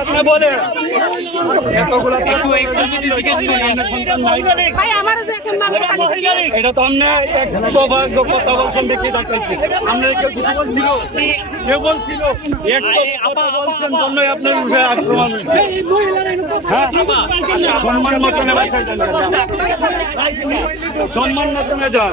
আপনি বলেন আপনার উঠে আক্রমণ। হ্যাঁ সম্মান মতনে সম্মান মতনে যান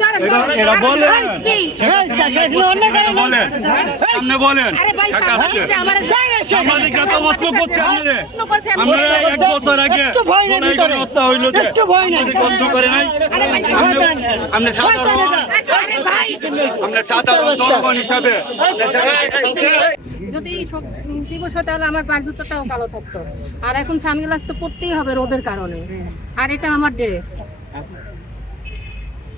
এটা- বলেন। আপনি বলেন। করছে এক বছর আগে হত্যা হইল যে করে নাই। আপনি- সাধারণ সাধারণ জনগণ হিসাবে যদি দিবস হতে হলে আমার পাঁচ জুতোটাও কালো থাকতো আর এখন সানগ্লাস তো পরতেই হবে রোদের কারণে। আর এটা আমার ড্রেস।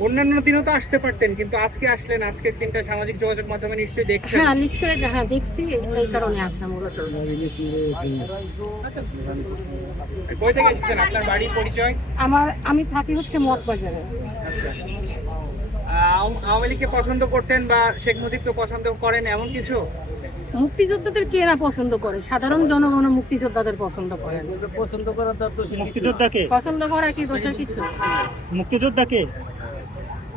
অন্যান্য দিনও তো আসতে পারতেন কিন্তু আজকে আসলেন আজকের দিনটা সামাজিক যোগাযোগ মাধ্যমে নিশ্চয়ই দেখছেন। হ্যাঁ নিশ্চয়ই হ্যাঁ দেখছি এই কারণে আসলাম মূলত। কই থেকে এসেছেন? আপনার বাড়ির পরিচয়? আমার আমি থাকি হচ্ছে মদ বাজারে আওয়াম- আওয়ামী লীগকে পছন্দ করতেন বা শেখ মুজিবকে পছন্দ করেন এমন কিছু? মুক্তিযোদ্ধাদের কে না পছন্দ করে? সাধারণ জনগণ মুক্তিযোদ্ধাদের পছন্দ করে। পছন্দ করা তো মুক্তিযোদ্ধাকে? পছন্দ করা কি দোষের কিছু? মুক্তিযোদ্ধাকে?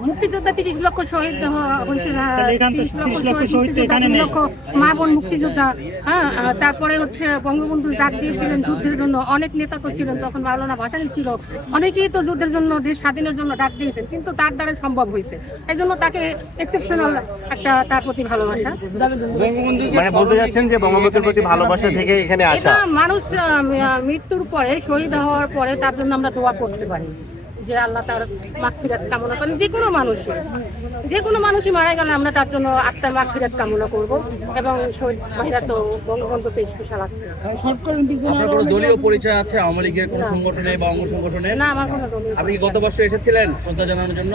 মুক্তিযোদ্ধা তিরিশ লক্ষ শহীদ হ- হয়েছে না, তাহলে এখান তো 30 লক্ষ শহীদ শহীদ তো মুক্তিযোদ্ধা, এখানে 30 নেই। লক্ষ মা বোন মুক্তিযোদ্ধা হ্যাঁ তারপরে হচ্ছে বঙ্গবন্ধু ডাক দিয়েছিলেন যুদ্ধের জন্য অনেক নেতা তো ছিলেন তখন মাওলানা ভাসানী ছিল অনেকেই তো যুদ্ধের জন্য দেশ স্বাধীনের জন্য ডাক দিয়েছেন কিন্তু তার দ্বারা সম্ভব হয়েছে। এই জন্য তাকে এক্সেপশনাল একটা তার প্রতি ভালোবাসা। মানে বলতে যাচ্ছেন যে বঙ্গবন্ধুর প্রতি ভালোবাসা থেকে এখানে আসা। মানুষ মৃত্যুর পরে শহীদ হওয়ার পরে তার জন্য আমরা দোয়া করতে পারি। যে আল্লাহ তার মাগফিরাত কামনা করেন যে কোনো মানুষই। যে কোনো মানুষই মারা গেলে আমরা তার জন্য আত্মার মাগফিরাত কামনা করব এবং শহীদ ভাইরা তো বঙ্গবন্ধুতে স্পেশাল আছে। আপনার কোনো দলীয় পরিচয় আছে? আওয়ামী লীগের কোনো সংগঠনে বা অঙ্গ সংগঠনে? না আমার কোনো দলীয় আপনি গত বছর এসেছিলেন শ্রদ্ধা জানানোর জন্য?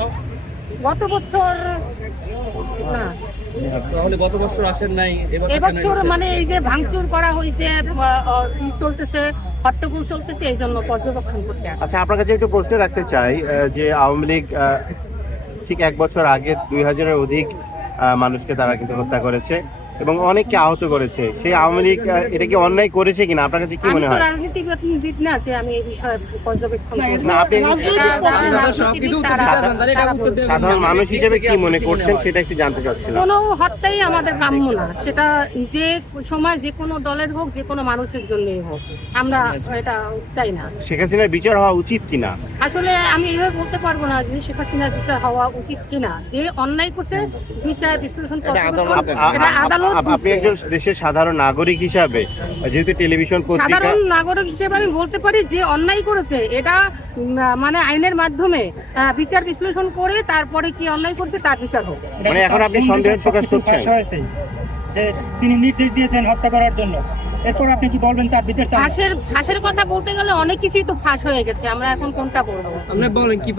গত বছর না। তাহলে গত বছর আসেন নাই এবছর মানে এই যে ভাঙচুর করা হয়েছে চলতেছে হট্টগোল চলতেছে, এই জন্য পর্যবেক্ষণ করতে আচ্ছা আপনার কাছে একটু প্রশ্ন রাখতে চাই যে আওয়ামী লীগ ঠিক এক বছর আগে, দুই হাজারের অধিক মানুষকে তারা কিন্তু হত্যা করেছে। এবং অনেককে আহত করেছে। সেই আওয়ামী লীগ এটা কি অন্যায় করেছে কিনা? আপনার কাছে কি মনে হয়? রাজনীতিবিদ না যে আমি এই বিষয়ে পর্যবেক্ষণ না, আপনি- এটা যারা রাজনীতিবিদ তারা- তারা বলবে। সাধারণ মানুষ হিসেবে কি মনে করছেন সেটা একটু জানতে চাচ্ছিলাম। কোনো হত্যাই আমাদের কাম্য না। সেটা যে সময় যে কোনো দলের হোক যে কোনো মানুষের জন্যই হোক আমরা এটা চাই না। শেখ হাসিনার বিচার হওয়া উচিত কিনা? আসলে আমি এভাবে বলতে পারব না যে শেখ হাসিনার বিচার হওয়া উচিত কিনা। যে অন্যায় করছে বিচার বিশ্লেষণ আদালত আপনি একজন দেশের সাধারণ নাগরিক হিসাবে যেহেতু টেলিভিশন সাধারণ নাগরিক হিসেবে আমি বলতে পারি যে অন্যায় করেছে। এটা মানে আইনের মাধ্যমে আহ, বিচার বিশ্লেষণ করে তারপরে কি অন্যায় করছে তার বিচার হোক। মানে এখন আপনি সন্দেহের প্রকাশ করছেন। যে তিনি নির্দেশ দিয়েছেন হত্যা করার জন্য। এরপর আপনি কি বলবেন তার বিচার চান ফাঁসের ফাঁসের কথা বলতে গেলে অনেক কিছুই তো ফাঁস হয়ে গেছে। আমরা এখন কোনটা বলব? আপনি বলেন কি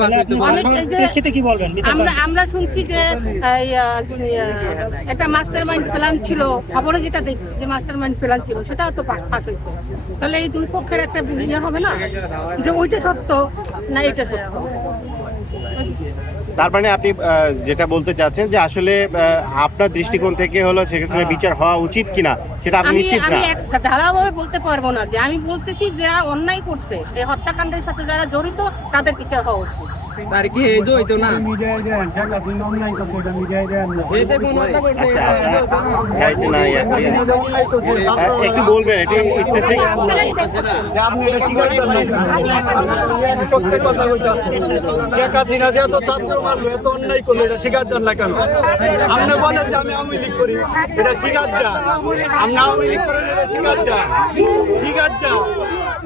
অনেক ফাঁস প্রেক্ষিতে কি বলবেন? আমরা আমরা শুনছি যে একটা মাস্টার মাইন্ড প্ল্যান ছিল। খবরে যেটা দেখছি যে মাস্টার মাইন্ড প্ল্যান ছিল সেটাও তো ফাঁস ফাঁস হয়েছে। তাহলে এই দুই পক্ষের একটা ইয়ে হবে না? যে ওইটা সত্য না এটা সত্য? তার মানে আপনি আহ, যেটা বলতে চাচ্ছেন যে আসলে আহ, আপনার দৃষ্টিকোণ থেকে হলো সেক্ষেত্রে বিচার হওয়া উচিত কিনা সেটা আপনি নিশ্চিত না। আমি ধারাভাবে বলতে পারব না যে আমি বলতেছি যারা অন্যায় করছে এই হত্যাকাণ্ডের সাথে যারা জড়িত তাদের বিচার হওয়া উচিত। তার কি এই যে হইতো না এতে কোনো একটা এটি সত্যি কথা কইতাছি শেখ হাসিনা যে এত ছাত্র মারলো এত অন্যায় করল এটা শিকার যান না কেন আপনি বলেন যে আমি আওয়ামী লীগ করি এটা শিকার যান আপনি আওয়ামী লীগ করেন এটা শিকার যান শিকার যান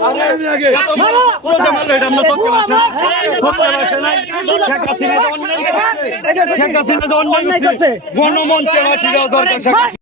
আপনাকে দাঁড়াও গণমঞ্চে দরকার